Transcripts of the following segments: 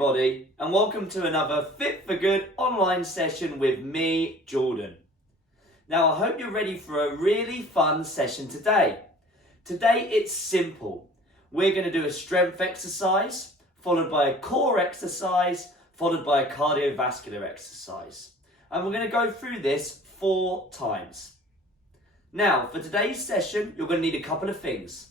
everybody, and welcome to another Fit for Good online session with me, Jordan. Now, I hope you're ready for a really fun session today. Today, it's simple. We're going to do a strength exercise, followed by a core exercise, followed by a cardiovascular exercise. And we're going to go through this 4 times. Now, for today's session, you're going to need a couple of things.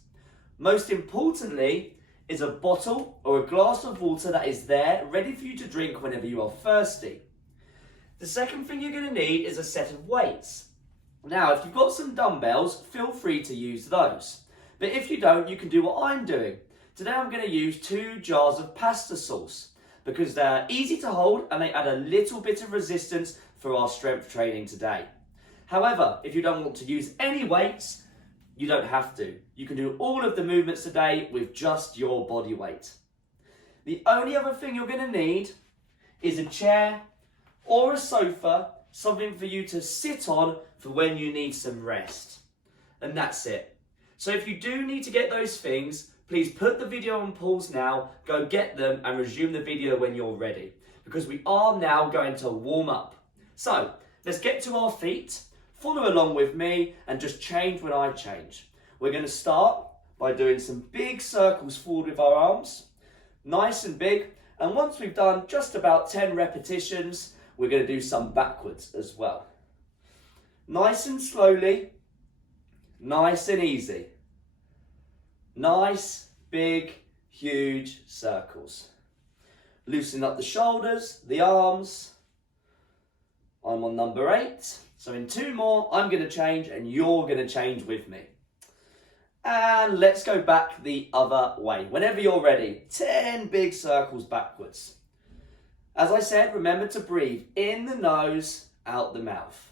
Most importantly, is a bottle or a glass of water that is there, ready for you to drink whenever you are thirsty. The second thing you're going to need is a set of weights. Now, if you've got some dumbbells, feel free to use those. But if you don't, you can do what I'm doing. Today I'm going to use 2 jars of pasta sauce because they're easy to hold and they add a little bit of resistance for our strength training today. However, if you don't want to use any weights, you don't have to. You can do all of the movements today with just your body weight. The only other thing you're going to need is a chair or a sofa, something for you to sit on for when you need some rest. And that's it. So if you do need to get those things, please put the video on pause now, go get them and resume the video when you're ready. Because we are now going to warm up. So let's get to our feet. Follow along with me and just change when I change. We're going to start by doing some big circles forward with our arms. Nice and big. And once we've done just about 10 repetitions, we're going to do some backwards as well. Nice and slowly. Nice and easy. Nice, big, huge circles. Loosen up the shoulders, the arms. I'm on number 8. So in 2 more, I'm going to change and you're going to change with me. And let's go back the other way. Whenever you're ready, 10 big circles backwards. As I said, remember to breathe in the nose, out the mouth.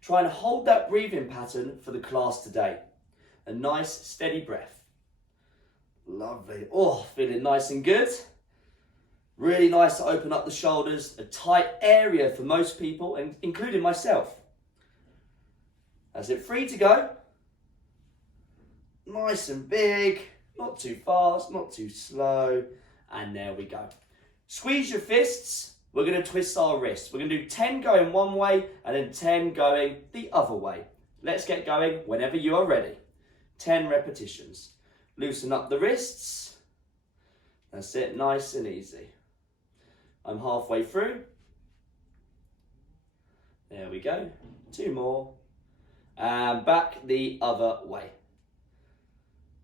Try and hold that breathing pattern for the class today. A nice, steady breath. Lovely. Oh, feeling nice and good. Really nice to open up the shoulders. A tight area for most people, and including myself. That's it, 3 to go. Nice and big, not too fast, not too slow. And there we go. Squeeze your fists. We're going to twist our wrists. We're going to do 10 going one way and then 10 going the other way. Let's get going whenever you are ready. 10 repetitions. Loosen up the wrists. That's it, nice and easy. I'm halfway through. There we go. 2 more. And back the other way.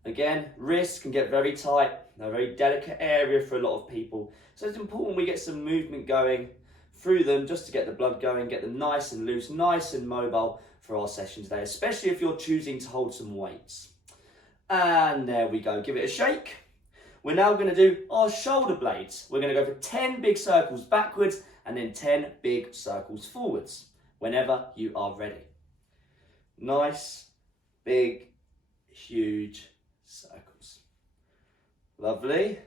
Again, wrists can get very tight. They're a very delicate area for a lot of people. So it's important we get some movement going through them just to get the blood going, get them nice and loose, nice and mobile for our session today, especially if you're choosing to hold some weights. And there we go. Give it a shake. We're now going to do our shoulder blades. We're going to go for 10 big circles backwards and then 10 big circles forwards whenever you are ready. Nice, big, huge circles. Lovely.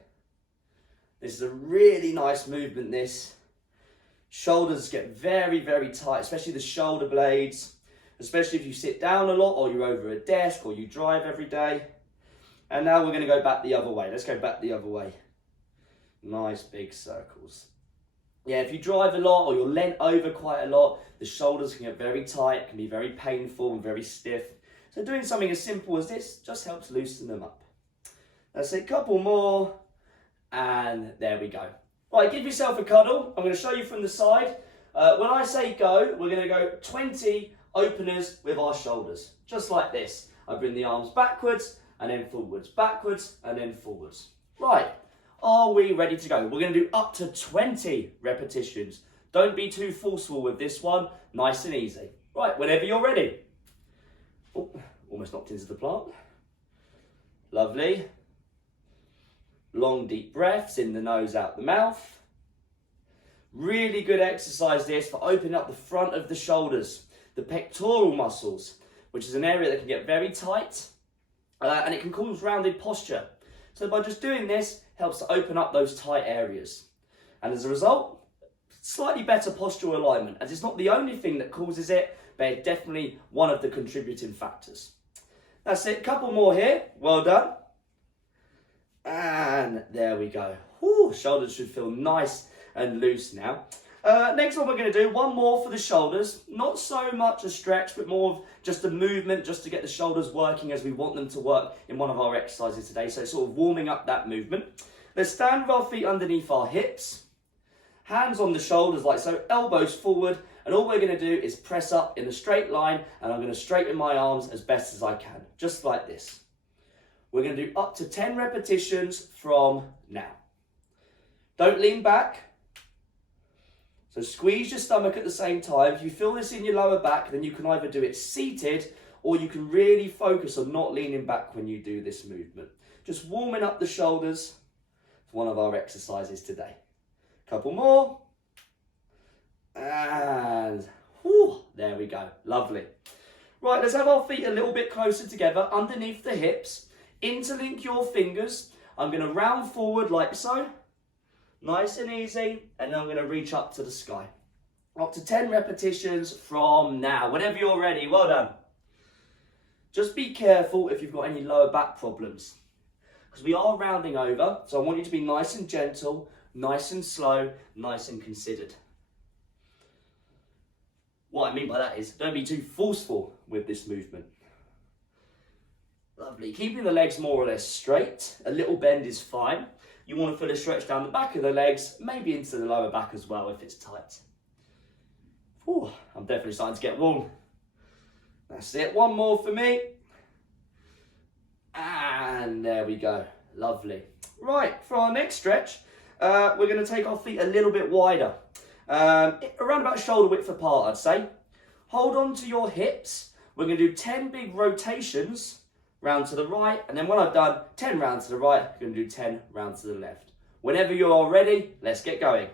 This is a really nice movement, this. Shoulders get very, very tight, especially the shoulder blades, especially if you sit down a lot or you're over a desk or you drive every day. And now we're going to go back the other way. Let's go back the other way. Nice, big circles. Yeah, if you drive a lot or you're leant over quite a lot, the shoulders can get very tight, can be very painful and very stiff. So doing something as simple as this just helps loosen them up. That's it, couple more, and there we go. Right, give yourself a cuddle. I'm going to show you from the side. When I say go, we're going to go 20 openers with our shoulders, just like this. I bring the arms backwards and then forwards, backwards and then forwards. Right. Are we ready to go? We're going to do up to 20 repetitions. Don't be too forceful with this one. Nice and easy. Right, whenever you're ready. Oh, almost knocked into the plant. Lovely. Long deep breaths in the nose, out the mouth. Really good exercise this for opening up the front of the shoulders, the pectoral muscles, which is an area that can get very tight and it can cause rounded posture. So by just doing this, helps to open up those tight areas. And as a result, slightly better postural alignment, as it's not the only thing that causes it, but it's definitely one of the contributing factors. That's it, couple more here, well done. And there we go. Whew, shoulders should feel nice and loose now. Next one we're going to do, one more for the shoulders. Not so much a stretch, but more of just a movement just to get the shoulders working as we want them to work in one of our exercises today. So sort of warming up that movement. Let's stand with our feet underneath our hips. Hands on the shoulders like so, elbows forward. And all we're going to do is press up in a straight line, and I'm going to straighten my arms as best as I can. Just like this. We're going to do up to 10 repetitions from now. Don't lean back. So squeeze your stomach at the same time. If you feel this in your lower back, then you can either do it seated or you can really focus on not leaning back when you do this movement. Just warming up the shoulders for one of our exercises today. Couple more. And whew, there we go. Lovely. Right, let's have our feet a little bit closer together underneath the hips. Interlink your fingers. I'm going to round forward like so. Nice and easy, and then I'm going to reach up to the sky. Up to 10 repetitions from now. Whenever you're ready, well done. Just be careful if you've got any lower back problems, because we are rounding over, so I want you to be nice and gentle, nice and slow, nice and considered. What I mean by that is, don't be too forceful with this movement. Lovely. Keeping the legs more or less straight. A little bend is fine. You want to feel a stretch down the back of the legs, maybe into the lower back as well if it's tight. Whew, I'm definitely starting to get warm. That's it. One more for me. And there we go. Lovely. Right, for our next stretch, we're going to take our feet a little bit wider. Around about shoulder width apart, I'd say. Hold on to your hips. We're going to do 10 big rotations round to the right, and then when I've done 10 rounds to the right, I'm going to do 10 rounds to the left. Whenever you're all ready, let's get going.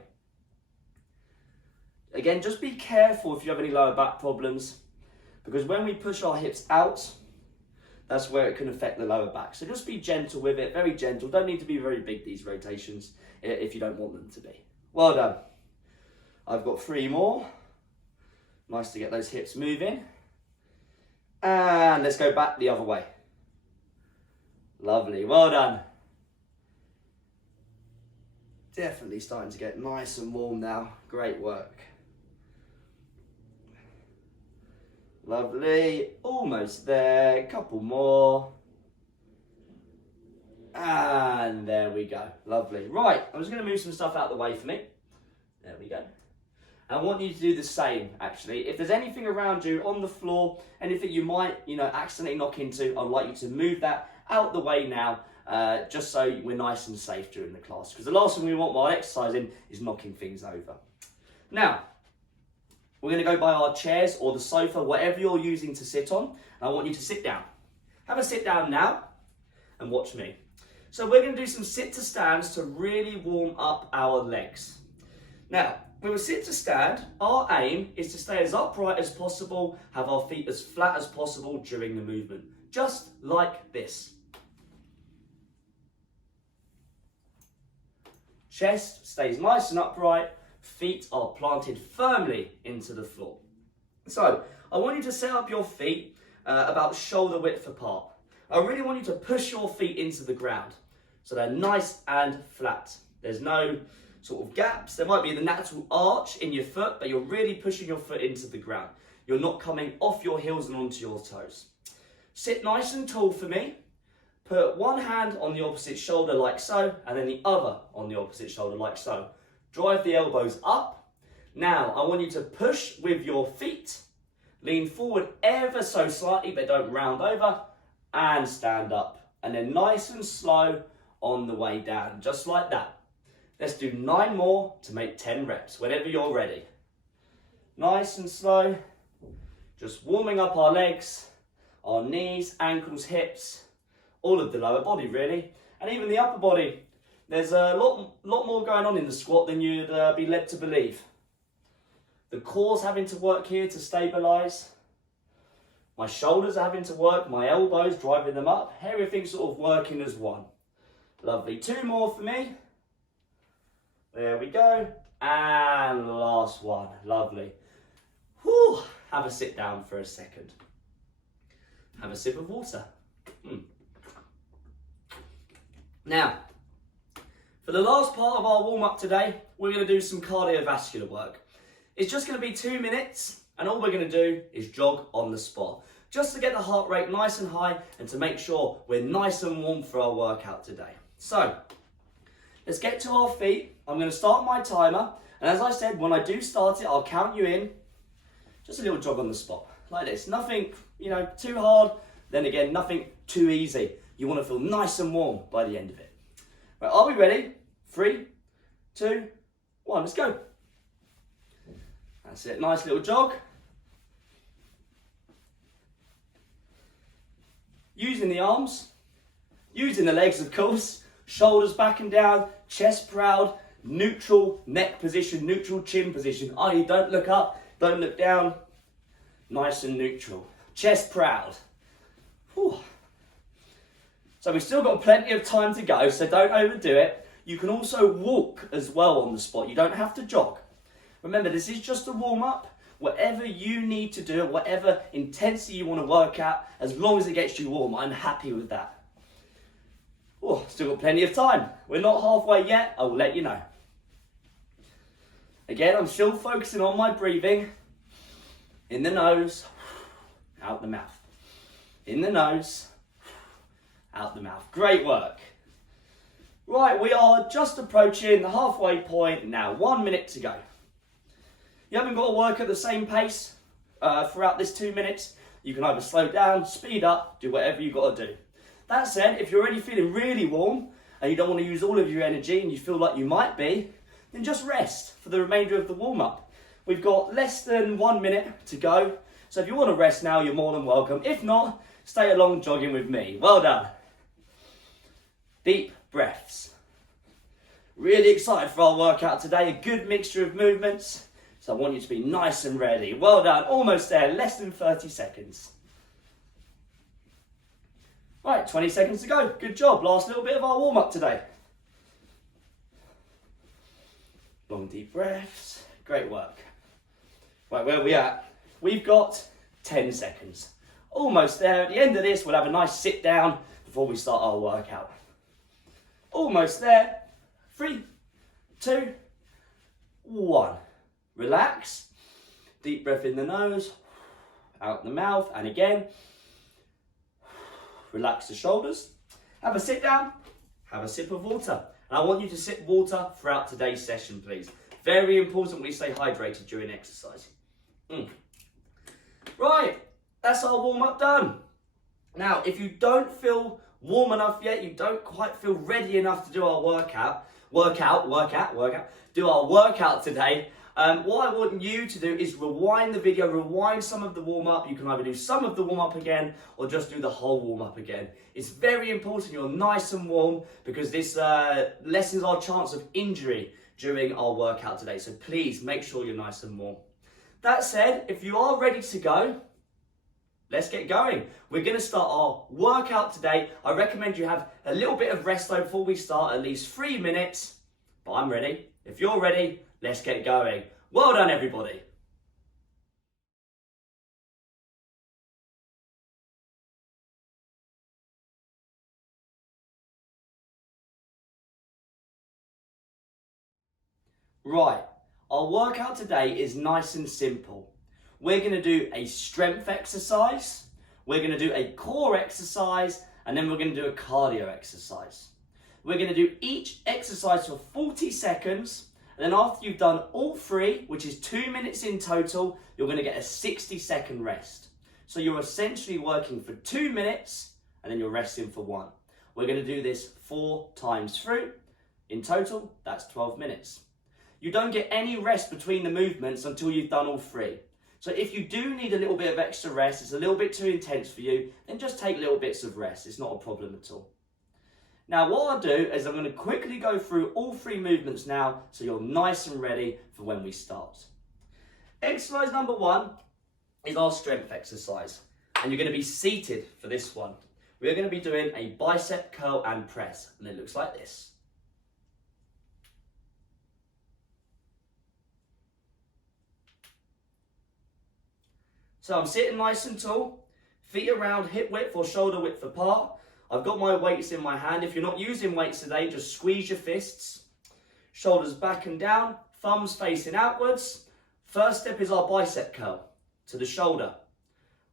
Again, just be careful if you have any lower back problems, because when we push our hips out, that's where it can affect the lower back. So just be gentle with it, very gentle. Don't need to be very big, these rotations, if you don't want them to be. Well done. I've got 3 more. Nice to get those hips moving. And let's go back the other way. Lovely, well done. Definitely starting to get nice and warm now. Great work. Lovely, almost there. Couple more. And there we go. Lovely. Right, I'm just going to move some stuff out of the way for me. There we go. I want you to do the same, actually. If there's anything around you on the floor, anything you might, accidentally knock into, I'd like you to move that out the way now, just so we're nice and safe during the class. Because the last thing we want while exercising is knocking things over. Now, we're going to go by our chairs or the sofa, whatever you're using to sit on. And I want you to sit down. Have a sit down now and watch me. So we're going to do some sit to stands to really warm up our legs. Now, when we sit to stand, our aim is to stay as upright as possible, have our feet as flat as possible during the movement. Just like this. Chest stays nice and upright, feet are planted firmly into the floor. So, I want you to set up your feet about shoulder width apart. I really want you to push your feet into the ground, so they're nice and flat. There's no sort of gaps. There might be the natural arch in your foot, but you're really pushing your foot into the ground. You're not coming off your heels and onto your toes. Sit nice and tall for me. Put one hand on the opposite shoulder like so, and then the other on the opposite shoulder like so. Drive the elbows up. Now, I want you to push with your feet. Lean forward ever so slightly, but don't round over. And stand up. And then nice and slow on the way down, just like that. Let's do 9 more to make 10 reps, whenever you're ready. Nice and slow. Just warming up our legs, our knees, ankles, hips, all of the lower body really, and even the upper body. There's a lot more going on in the squat than you'd be led to believe. The core's having to work here to stabilise. My shoulders are having to work, my elbows, driving them up. Everything's sort of working as one. Lovely. 2 more for me. There we go. And last one. Lovely. Whew. Have a sit down for a second. Have a sip of water. Now, For the last part of our warm-up today, we're going to do some cardiovascular work. It's just going to be 2 minutes, and all we're going to do is jog on the spot, just to get the heart rate nice and high and to make sure we're nice and warm for our workout today. So, let's get to our feet. I'm going to start my timer, and as I said, when I do start it, I'll count you in. Just a little jog on the spot, like this. Nothing, too hard, then again, nothing too easy. You want to feel nice and warm by the end of it. Right, are we ready? 3, 2, 1, let's go. That's it, nice little jog. Using the arms, using the legs of course, shoulders back and down, chest proud, neutral neck position, neutral chin position, i.e. don't look up, don't look down, nice and neutral. Chest proud. Whew. So we've still got plenty of time to go, so don't overdo it. You can also walk as well on the spot. You don't have to jog. Remember, this is just a warm-up. Whatever you need to do, whatever intensity you want to work at, as long as it gets you warm, I'm happy with that. Oh, still got plenty of time. We're not halfway yet, I will let you know. Again, I'm still focusing on my breathing. In the nose, out the mouth. In the nose, out the mouth. Great work. Right, we are just approaching the halfway point now. 1 minute to go. You haven't got to work at the same pace throughout this 2 minutes. You can either slow down, speed up, do whatever you've got to do. That said, if you're already feeling really warm and you don't want to use all of your energy and you feel like you might be, then just rest for the remainder of the warm-up. We've got less than 1 minute to go. So if you want to rest now, you're more than welcome. If not, stay along jogging with me. Well done. Deep breaths. Really excited for our workout today. A good mixture of movements. So I want you to be nice and ready. Well done. Almost there. Less than 30 seconds. Right, 20 seconds to go. Good job. Last little bit of our warm-up today. Long deep breaths. Great work. Right, where are we at? We've got 10 seconds. Almost there. At the end of this, we'll have a nice sit down before we start our workout. Almost there. 3, 2, 1. Relax. Deep breath in the nose, out the mouth, and again. Relax the shoulders. Have a sit down. Have a sip of water. And I want you to sip water throughout today's session, please. Very important we stay hydrated during exercise. Right, that's our warm-up done. Now, if you don't feel warm enough yet, you don't quite feel ready enough to do our do our workout today, what I want you to do is rewind the video, rewind some of the warm-up. You can either do some of the warm-up again or just do the whole warm-up again. It's very important you're nice and warm because this lessens our chance of injury during our workout today. So please make sure you're nice and warm. That said, if you are ready to go, let's get going. We're going to start our workout today. I recommend you have a little bit of rest though before we start, at least 3 minutes. But I'm ready. If you're ready, let's get going. Well done, everybody. Right, our workout today is nice and simple. We're going to do a strength exercise, we're going to do a core exercise, and then we're going to do a cardio exercise. We're going to do each exercise for 40 seconds, and then after you've done all 3, which is 2 minutes in total, you're going to get a 60-second rest. So you're essentially working for 2 minutes, and then you're resting for 1. We're going to do this 4 times through. In total, that's 12 minutes. You don't get any rest between the movements until you've done all 3. So if you do need a little bit of extra rest, it's a little bit too intense for you, then just take little bits of rest. It's not a problem at all. Now what I'll do is I'm going to quickly go through all 3 movements now so you're nice and ready for when we start. Exercise number 1 is our strength exercise. And you're going to be seated for this one. We're going to be doing a bicep curl and press. And it looks like this. So I'm sitting nice and tall, feet around hip width or shoulder width apart. I've got my weights in my hand. If you're not using weights today, just squeeze your fists. Shoulders back and down, thumbs facing outwards. First step is our bicep curl to the shoulder.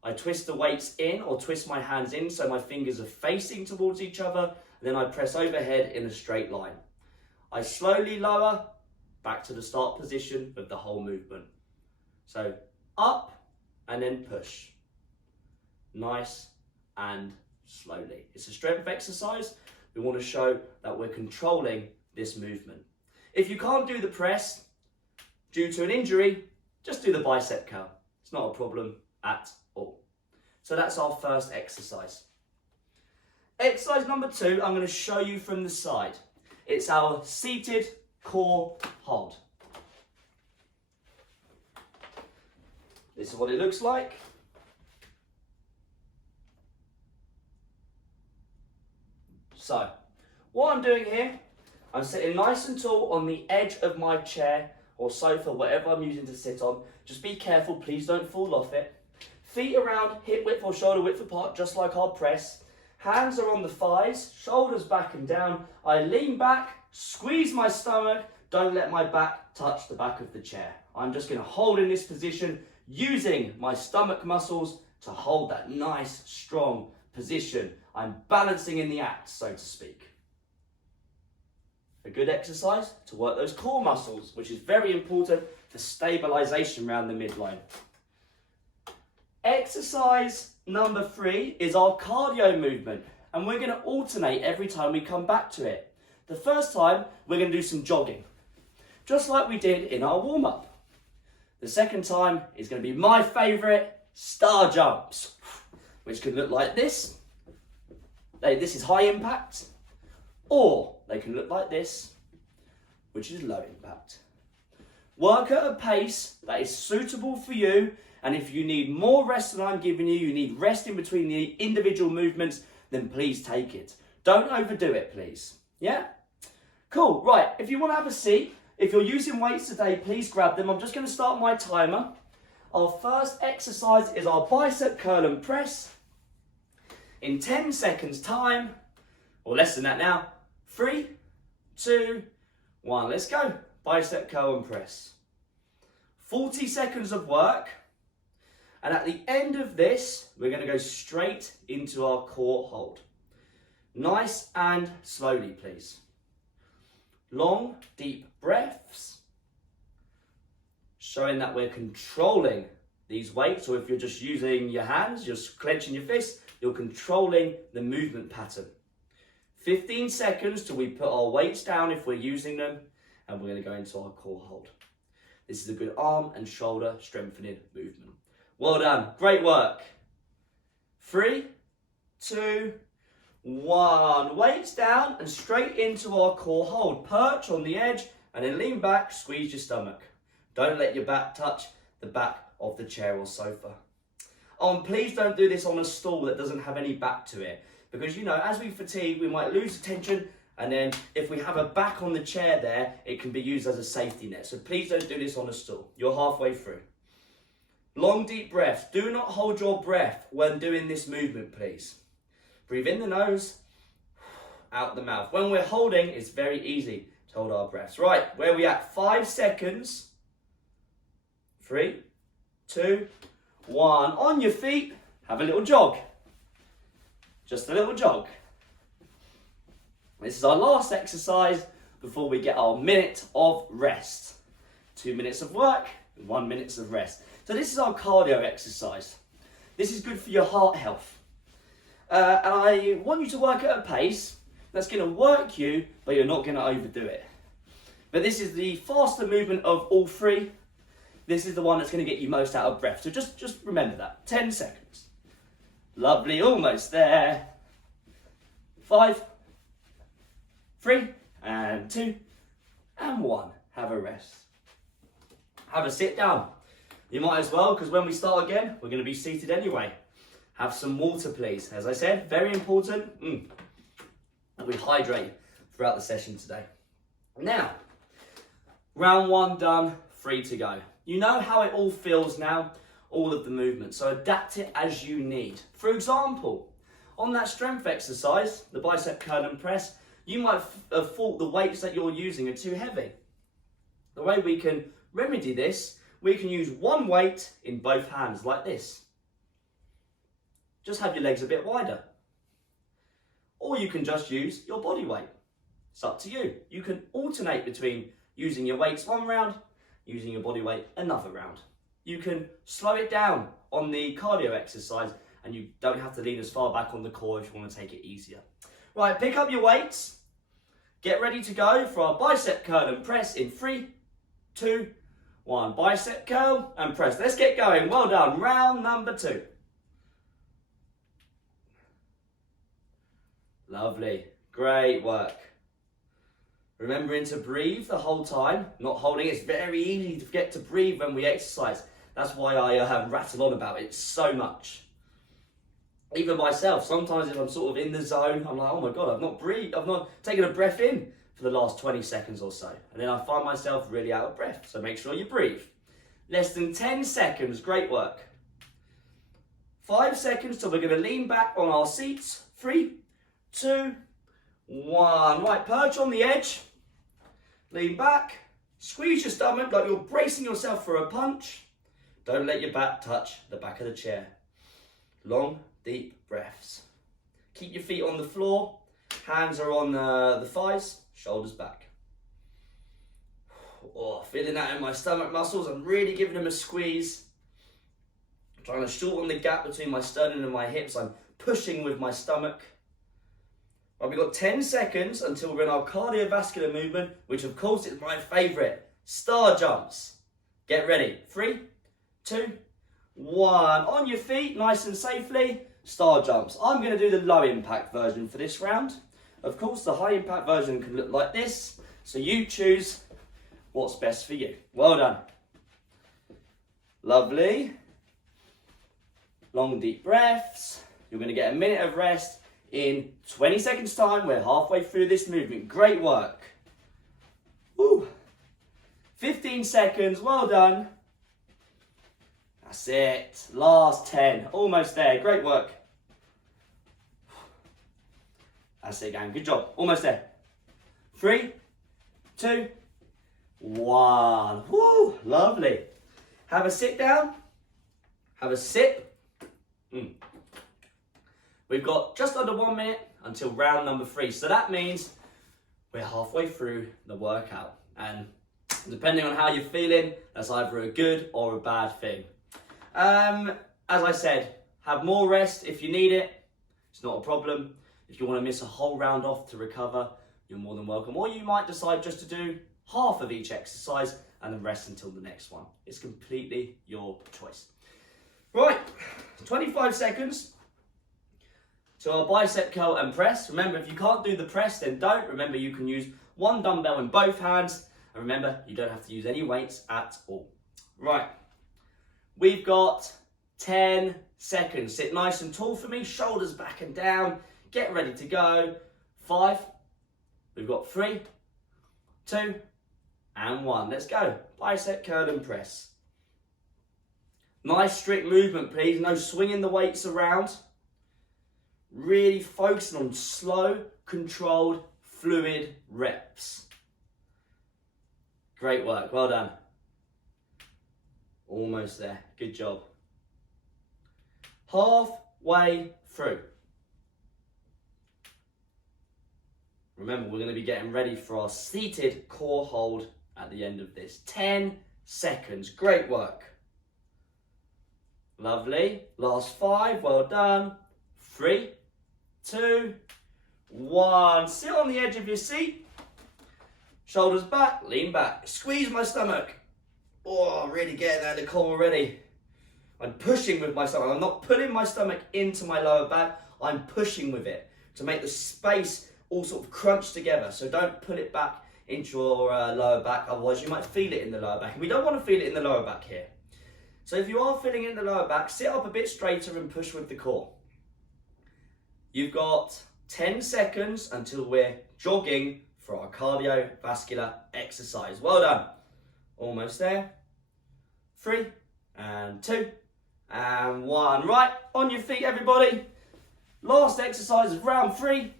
I twist the weights in or twist my hands in so my fingers are facing towards each other. And then I press overhead in a straight line. I slowly lower back to the start position of the whole movement. So up and then push. Nice and slowly. It's a strength exercise. We want to show that we're controlling this movement. If you can't do the press due to an injury, just do the bicep curl. It's not a problem at all. So that's our first exercise. Exercise number 2, I'm going to show you from the side. It's our seated core hold. This is what it looks like. So, what I'm doing here, I'm sitting nice and tall on the edge of my chair or sofa, whatever I'm using to sit on. Just be careful, please don't fall off it. Feet around hip width or shoulder width apart, just like our press. Hands are on the thighs, shoulders back and down. I lean back, squeeze my stomach, don't let my back touch the back of the chair. I'm just going to hold in this position, using my stomach muscles to hold that nice, strong position. I'm balancing in the act, so to speak. A good exercise to work those core muscles, which is very important for stabilisation around the midline. Exercise number 3 is our cardio movement, and we're going to alternate every time we come back to it. The first time, we're going to do some jogging, just like we did in our warm-up. The second time is going to be my favourite, star jumps, which can look like this. This is high impact, or they can look like this, which is low impact. Work at a pace that is suitable for you, and if you need more rest than I'm giving you, you need rest in between the individual movements, then please take it. Don't overdo it, please. Yeah? Cool. Right, if you want to have a seat, if you're using weights today, please grab them. I'm just going to start my timer. Our first exercise is our bicep curl and press. In 10 seconds time, or less than that now. 3, 2, 1. Let's go. Bicep curl and press. 40 seconds of work. And at the end of this, we're going to go straight into our core hold. Nice and slowly, please. Long, deep breaths. Showing that we're controlling these weights. Or if you're just using your hands, you're clenching your fists, you're controlling the movement pattern. 15 seconds till we put our weights down if we're using them. And we're going to go into our core hold. This is a good arm and shoulder strengthening movement. Well done. Great work. 3, 2, 1. Weights down and straight into our core hold. Perch on the edge and then lean back, squeeze your stomach. Don't let your back touch the back of the chair or sofa. Oh, and please don't do this on a stool that doesn't have any back to it. Because, you know, as we fatigue, we might lose tension. And then if we have a back on the chair there, it can be used as a safety net. So please don't do this on a stool. You're halfway through. Long, deep breaths. Do not hold your breath when doing this movement, please. Breathe in the nose, out the mouth. When we're holding, it's very easy to hold our breaths. Right, where are we at? 5 seconds. 3, 2, 1. On your feet, have a little jog. Just a little jog. This is our last exercise before we get our minute of rest. 2 minutes of work, 1 minute of rest. So this is our cardio exercise. This is good for your heart health. And I want you to work at a pace that's going to work you, but you're not going to overdo it. But this is the faster movement of all 3. This is the one that's going to get you most out of breath. So just remember that. 10 seconds. Lovely, almost there. 5, 3, and 2, and 1. Have a rest. Have a sit down. You might as well, because when we start again, we're going to be seated anyway. Have some water, please. As I said, very important. And we hydrate throughout the session today. Now, round 1 done, 3 to go. You know how it all feels now, all of the movement. So adapt it as you need. For example, On that strength exercise, the bicep curl and press, you might have thought the weights that you're using are too heavy. The way we can remedy this, we can use one weight in both hands like this. Just have your legs a bit wider. Or you can just use your body weight. It's up to you. You can alternate between using your weights one round, using your body weight another round. You can slow it down on the cardio exercise and you don't have to lean as far back on the core if you want to take it easier. Right, pick up your weights. Get ready to go for our bicep curl and press in 3, 2, 1. Bicep curl and press. Let's get going. Well done. Round number 2. Lovely. Great work. Remembering to breathe the whole time, not holding. It's very easy to forget to breathe when we exercise. That's why I rattle on about it so much. Even myself, sometimes if I'm sort of in the zone, I'm like, oh my God, I've not taken a breath in for the last 20 seconds or so. And then I find myself really out of breath. So make sure you breathe. Less than 10 seconds, great work. 5 seconds till we're gonna lean back on our seats. 3, 2, 1. Right, perch on the edge. Lean back. Squeeze your stomach like you're bracing yourself for a punch. Don't let your back touch the back of the chair. Long, deep breaths. Keep your feet on the floor. Hands are on the thighs. Shoulders back. Oh, feeling that in my stomach muscles. I'm really giving them a squeeze. I'm trying to shorten the gap between my sternum and my hips. I'm pushing with my stomach. Right, we've got 10 seconds until we're in our cardiovascular movement, which of course is my favourite. Star jumps. Get ready. 3, 2, 1. On your feet, nice and safely. Star jumps. I'm going to do the low impact version for this round. Of course, the high impact version can look like this. So you choose what's best for you. Well done. Lovely. Long, deep breaths. You're going to get a minute of rest. In 20 seconds time, we're halfway through this movement. Great work. Woo. 15 seconds, well done. That's it. Last 10, almost there. Great work. That's it, gang. Good job. Almost there. 3, 2, 1. Woo, lovely. Have a sit down. Have a sip. We've got just under 1 minute until round number 3. So that means we're halfway through the workout. And depending on how you're feeling, that's either a good or a bad thing. As I said, have more rest if you need it. It's not a problem. If you want to miss a whole round off to recover, you're more than welcome. Or you might decide just to do half of each exercise and then rest until the next one. It's completely your choice. Right, 25 seconds. So our bicep curl and press. Remember, if you can't do the press, then don't. Remember, you can use one dumbbell in both hands. And remember, you don't have to use any weights at all. Right, we've got 10 seconds. Sit nice and tall for me, shoulders back and down. Get ready to go. 5, we've got 3, 2, and 1. Let's go. Bicep curl and press. Nice strict movement, please. No swinging the weights around. Really focusing on slow, controlled, fluid reps. Great work, well done. Almost there, good job. Halfway through. Remember, we're going to be getting ready for our seated core hold at the end of this. 10 seconds, great work. Lovely, last 5, well done. 3, 2, 1. Sit on the edge of your seat. Shoulders back, lean back. Squeeze my stomach. Oh, really getting out of the core already. I'm pushing with my stomach. I'm not pulling my stomach into my lower back. I'm pushing with it to make the space all sort of crunch together. So don't pull it back into your lower back. Otherwise, you might feel it in the lower back. And we don't want to feel it in the lower back here. So if you are feeling it in the lower back, sit up a bit straighter and push with the core. You've got 10 seconds until we're jogging for our cardiovascular exercise. Well done. Almost there. 3, and 2, and 1. Right, on your feet, everybody. Last exercise is round 3,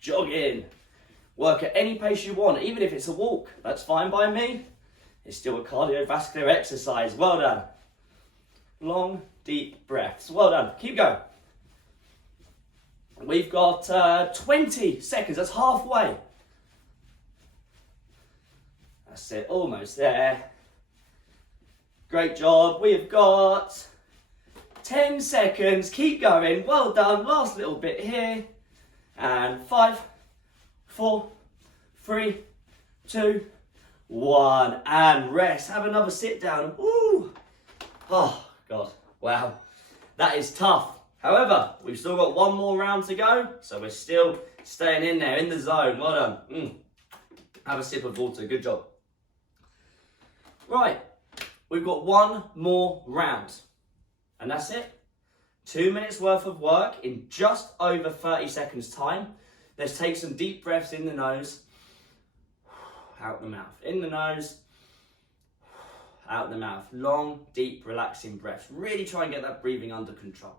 jogging. Work at any pace you want, even if it's a walk, that's fine by me. It's still a cardiovascular exercise, well done. Long, deep breaths, well done, keep going. We've got 20 seconds, that's halfway. That's it, almost there. Great job, we've got 10 seconds, keep going, well done, last little bit here. And 5, 4, 3, 2, 1, and rest. Have another sit down. Ooh. Oh, God, wow, that is tough. However, we've still got one more round to go, so we're still staying in there, in the zone. Well done. Have a sip of water, good job. Right, we've got one more round, and that's it. 2 minutes worth of work in just over 30 seconds time. Let's take some deep breaths in the nose, out the mouth. In the nose, out the mouth. Long, deep, relaxing breaths. Really try and get that breathing under control.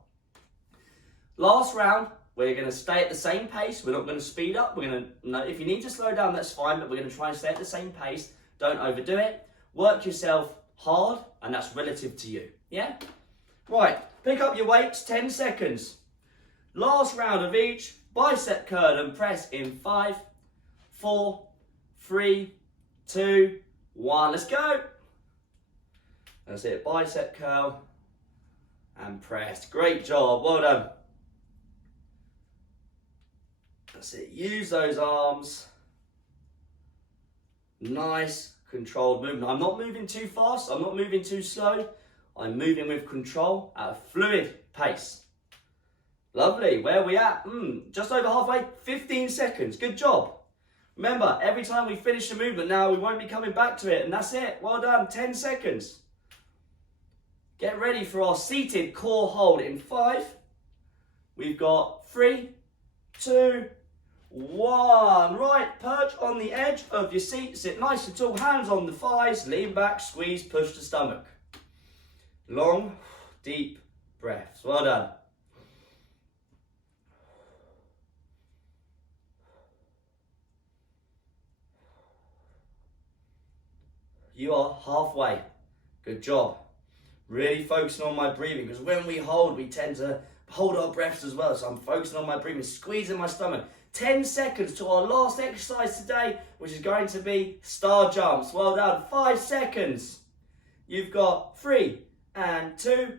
Last round, we're going to stay at the same pace. We're not going to speed up. We're going to, no, if you need to slow down, that's fine, but we're going to try and stay at the same pace. Don't overdo it. Work yourself hard, and that's relative to you. Yeah? Right, pick up your weights, 10 seconds. Last round of each, bicep curl and press in 5, 4, 3, 2, 1. Let's go. That's it, bicep curl and press. Great job, well done. That's it, use those arms. Nice, controlled movement. I'm not moving too fast, I'm not moving too slow. I'm moving with control at a fluid pace. Lovely, where are we at? Just over halfway, 15 seconds, good job. Remember, every time we finish the movement now, we won't be coming back to it, and that's it, well done, 10 seconds. Get ready for our seated core hold in 5. We've got 3, 2, 1. Right, perch on the edge of your seat, sit nice and tall, hands on the thighs, lean back, squeeze, push the stomach. Long, deep breaths, well done. You are halfway, good job. Really focusing on my breathing, because when we hold, we tend to hold our breaths as well. So I'm focusing on my breathing, squeezing my stomach. 10 seconds to our last exercise today, which is going to be star jumps. Well done, 5 seconds. You've got 3, and 2,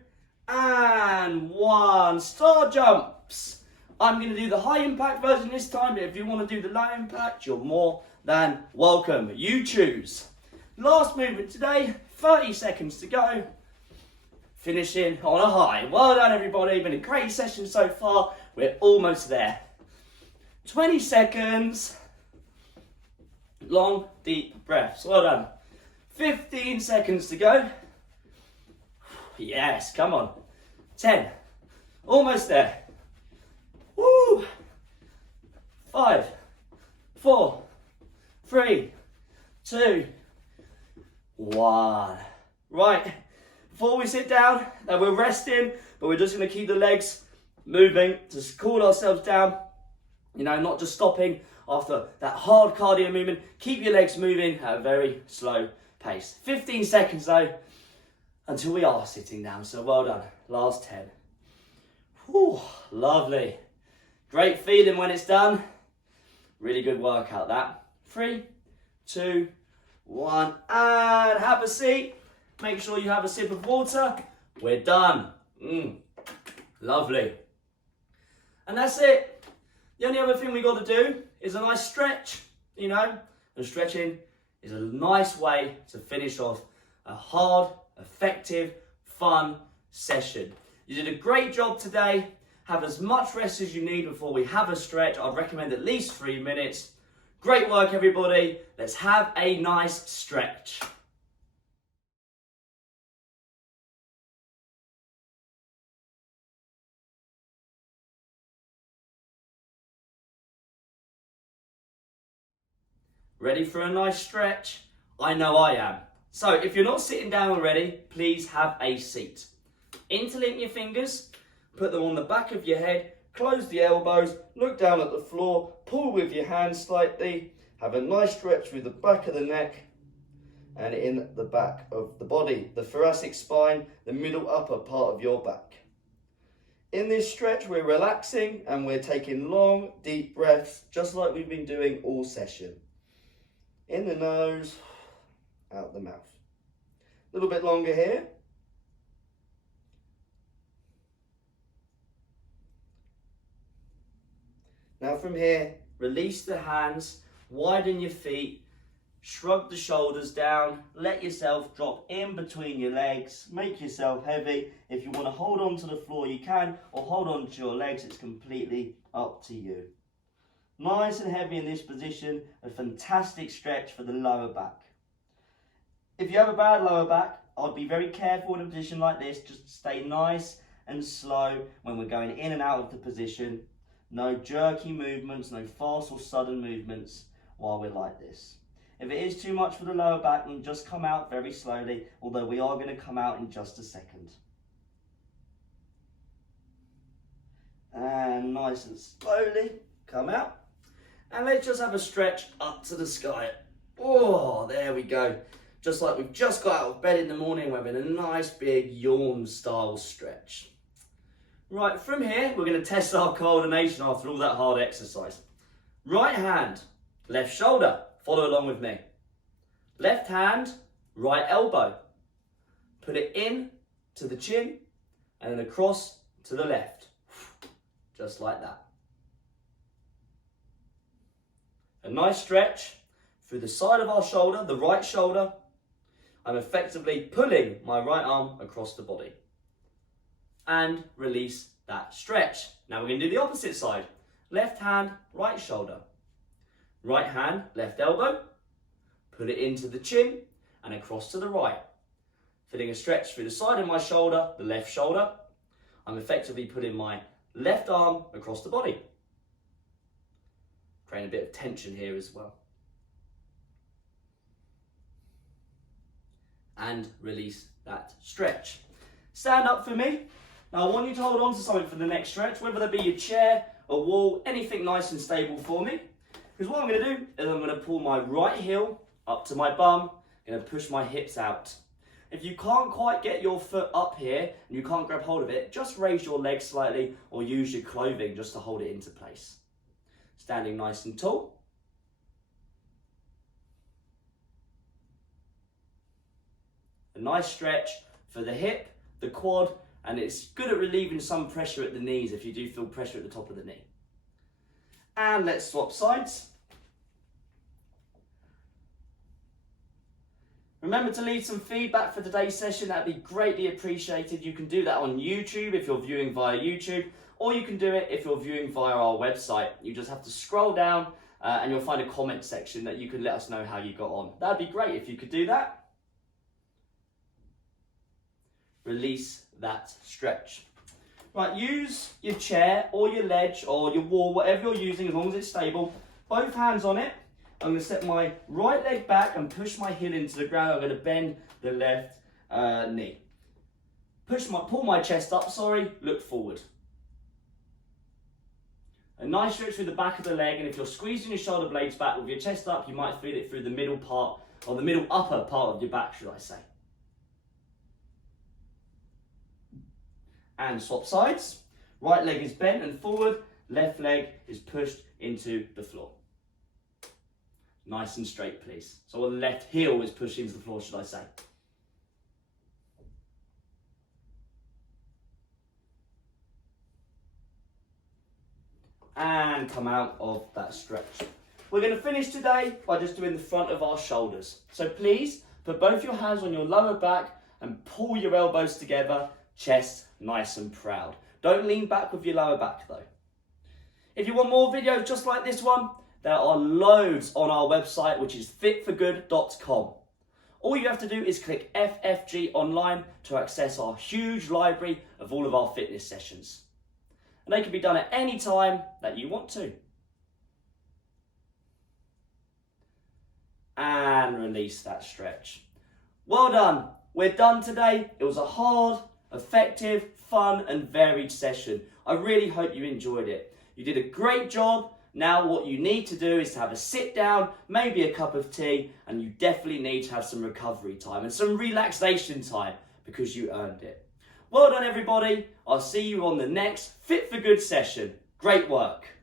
and 1. Star jumps. I'm going to do the high impact version this time, but if you want to do the low impact, you're more than welcome. You choose. Last movement today, 30 seconds to go. Finishing on a high. Well done, everybody. Been a great session so far. We're almost there. 20 seconds. Long, deep breaths. Well done. 15 seconds to go. Yes, come on. 10. Almost there. Woo! 5, 4, 3, 2, 1. Right, before we sit down, we're resting, but we're just going to keep the legs moving to cool ourselves down. You know, not just stopping after that hard cardio movement. Keep your legs moving at a very slow pace. 15 seconds though, until we are sitting down. So well done. Last 10. Whew, lovely. Great feeling when it's done. Really good workout that. 3, 2, 1, and have a seat. Make sure you have a sip of water. We're done. Lovely. And that's it. The only other thing we got to do is a nice stretch, you know. And stretching is a nice way to finish off a hard, effective, fun session. You did a great job today. Have as much rest as you need before we have a stretch. I'd recommend at least 3 minutes. Great work, everybody. Let's have a nice stretch. Ready for a nice stretch? I know I am. So if you're not sitting down already, please have a seat. Interlink your fingers, put them on the back of your head, Close the elbows, look down at the floor, pull with your hands slightly, have a nice stretch through the back of the neck and in the back of the body, the thoracic spine, the middle upper part of your back. In this stretch, we're relaxing and we're taking long, deep breaths, just like we've been doing all session. In the nose, out the mouth. A little bit longer here. Now from here, release the hands, widen your feet, shrug the shoulders down, let yourself drop in between your legs, make yourself heavy. If you want to hold on to the floor, you can, or hold on to your legs, it's completely up to you. Nice and heavy in this position, a fantastic stretch for the lower back. If you have a bad lower back, I'd be very careful in a position like this, just stay nice and slow when we're going in and out of the position. No jerky movements, no fast or sudden movements while we're like this. If it is too much for the lower back, then just come out very slowly, although we are going to come out in just a second. And nice and slowly, come out. And let's just have a stretch up to the sky. Oh, there we go. Just like we've just got out of bed in the morning, we're having a nice big yawn style stretch. Right, from here, we're going to test our coordination after all that hard exercise. Right hand, left shoulder, follow along with me. Left hand, right elbow. Put it in to the chin and then across to the left. Just like that. A nice stretch through the side of our shoulder, the right shoulder. I'm effectively pulling my right arm across the body. And release that stretch. Now we're going to do the opposite side. Left hand, right shoulder. Right hand, left elbow. Put it into the chin and across to the right. Feeling a stretch through the side of my shoulder, the left shoulder. I'm effectively putting my left arm across the body. Creating a bit of tension here as well. And release that stretch. Stand up for me. Now I want you to hold on to something for the next stretch, whether that be your chair, a wall, anything nice and stable for me. Because what I'm going to do is I'm going to pull my right heel up to my bum, I'm going to push my hips out. If you can't quite get your foot up here and you can't grab hold of it, just raise your legs slightly or use your clothing just to hold it into place. Standing nice and tall. A nice stretch for the hip, the quad, and it's good at relieving some pressure at the knees if you do feel pressure at the top of the knee. And let's swap sides. Remember to leave some feedback for today's session, that'd be greatly appreciated. You can do that on YouTube if you're viewing via YouTube, or you can do it if you're viewing via our website. You just have to scroll down and you'll find a comment section that you can let us know how you got on. That'd be great if you could do that. Release that stretch. Right, use your chair or your ledge or your wall, whatever you're using, as long as it's stable. Both hands on it. I'm going to set my right leg back and push my heel into the ground. I'm going to bend the left knee. Pull my chest up, look forward. A nice stretch through the back of the leg, and if you're squeezing your shoulder blades back with your chest up, you might feel it through the middle part, or the middle upper part of your back, should I say. And swap sides. Right leg is bent and forward, left leg is pushed into the floor. Nice and straight, please. So the left heel is pushed into the floor, should I say. And come out of that stretch. We're going to finish today by just doing the front of our shoulders. So please put both your hands on your lower back and pull your elbows together, chest nice and proud. Don't lean back with your lower back though. If you want more videos just like this one, there are loads on our website, which is fitforgood.com. All you have to do is click FFG online to access our huge library of all of our fitness sessions. And they can be done at any time that you want to. And release that stretch. Well done. We're done today. It was a hard, effective, fun and varied session. I really hope you enjoyed it. You did a great job. Now what you need to do is to have a sit down, maybe a cup of tea, and you definitely need to have some recovery time and some relaxation time because you earned it. Well done everybody. I'll see you on the next Fit for Good session. Great work.